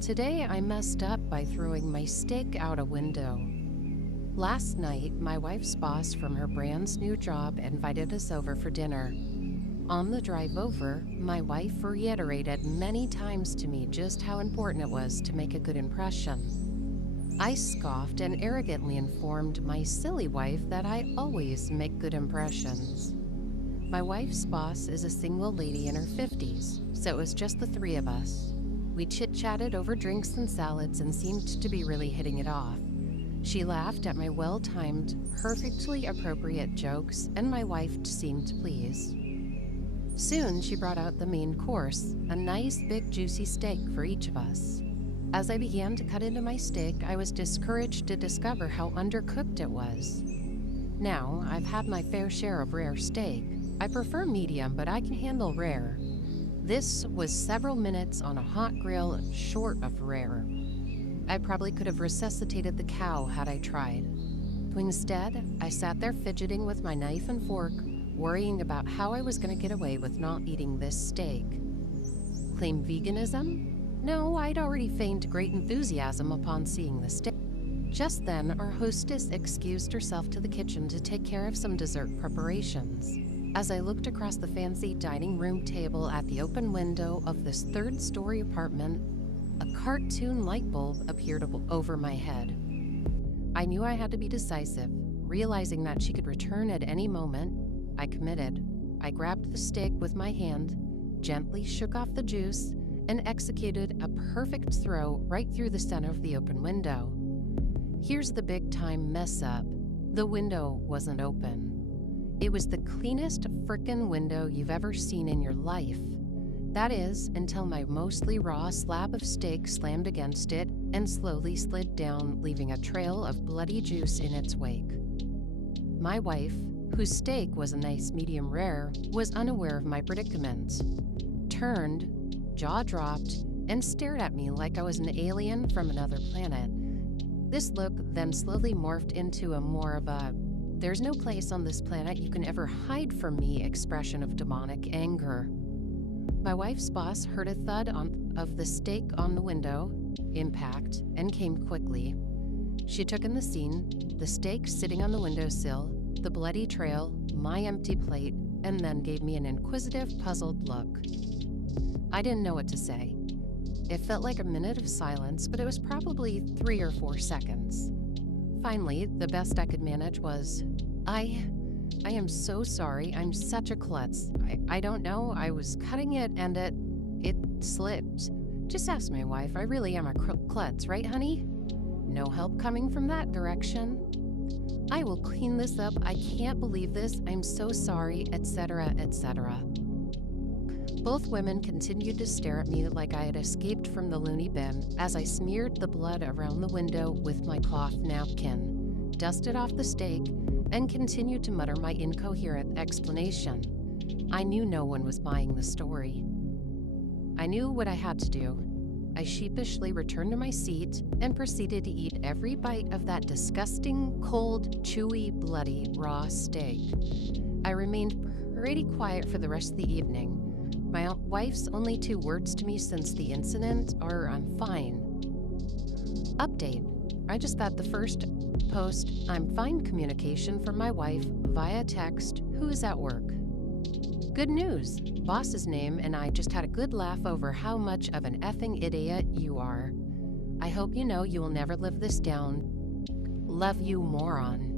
Today I messed up by throwing my steak out a window. Last night, my wife's boss from her brand new job invited us over for dinner. On the drive over, my wife reiterated many times to me just how important it was to make a good impression. I scoffed and arrogantly informed my silly wife that I always make good impressions. My wife's boss is a single lady in her 50s, so it was just the three of us. We chit-chatted over drinks and salads and seemed to be really hitting it off. She laughed at my well-timed, perfectly appropriate jokes, and my wife seemed pleased. Soon, she brought out the main course, a nice big juicy steak for each of us. As I began to cut into my steak, I was discouraged to discover how undercooked it was. Now, I've had my fair share of rare steak. I prefer medium, but I can handle rare. This was several minutes on a hot grill short of rare. I probably could have resuscitated the cow had I tried. Instead, I sat there fidgeting with my knife and fork, worrying about how I was going to get away with not eating this steak. Claim veganism? No, I'd already feigned great enthusiasm upon seeing the steak. Just then, our hostess excused herself to the kitchen to take care of some dessert preparations. As I looked across the fancy dining room table at the open window of this third-story apartment, a cartoon light bulb appeared over my head. I knew I had to be decisive. Realizing that she could return at any moment, I committed. I grabbed the steak with my hand, gently shook off the juice, and executed a perfect throw right through the center of the open window. Here's the big-time mess-up. The window wasn't open. It was the cleanest frickin' window you've ever seen in your life. That is, until my mostly raw slab of steak slammed against it and slowly slid down, leaving a trail of bloody juice in its wake. My wife, whose steak was a nice medium rare, was unaware of my predicament. Turned, jaw dropped, and stared at me like I was an alien from another planet. This look then slowly morphed into a more of a "there's no place on this planet you can ever hide from me" expression of demonic anger. My wife's boss heard a thud of the steak on the window, impact, and came quickly. She took in the scene, the steak sitting on the windowsill, the bloody trail, my empty plate, and then gave me an inquisitive, puzzled look. I didn't know what to say. It felt like a minute of silence, but it was probably 3 or 4 seconds. Finally, the best I could manage was, I am so sorry. I'm such a klutz. I don't know. I was cutting it and it slipped. Just ask my wife. I really am a klutz, right, honey? No help coming from that direction. I will clean this up. I can't believe this. I'm so sorry, etc., etc. Both women continued to stare at me like I had escaped from the loony bin as I smeared the blood around the window with my cloth napkin, dusted off the steak, and continued to mutter my incoherent explanation. I knew no one was buying the story. I knew what I had to do. I sheepishly returned to my seat and proceeded to eat every bite of that disgusting, cold, chewy, bloody, raw steak. I remained pretty quiet for the rest of the evening. My wife's only 2 words to me since the incident are, "I'm fine." Update. I just got the first post, "I'm fine" communication from my wife via text, who is at work. Good news. Boss's name and I just had a good laugh over how much of an effing idiot you are. I hope you know you will never live this down. Love you, moron.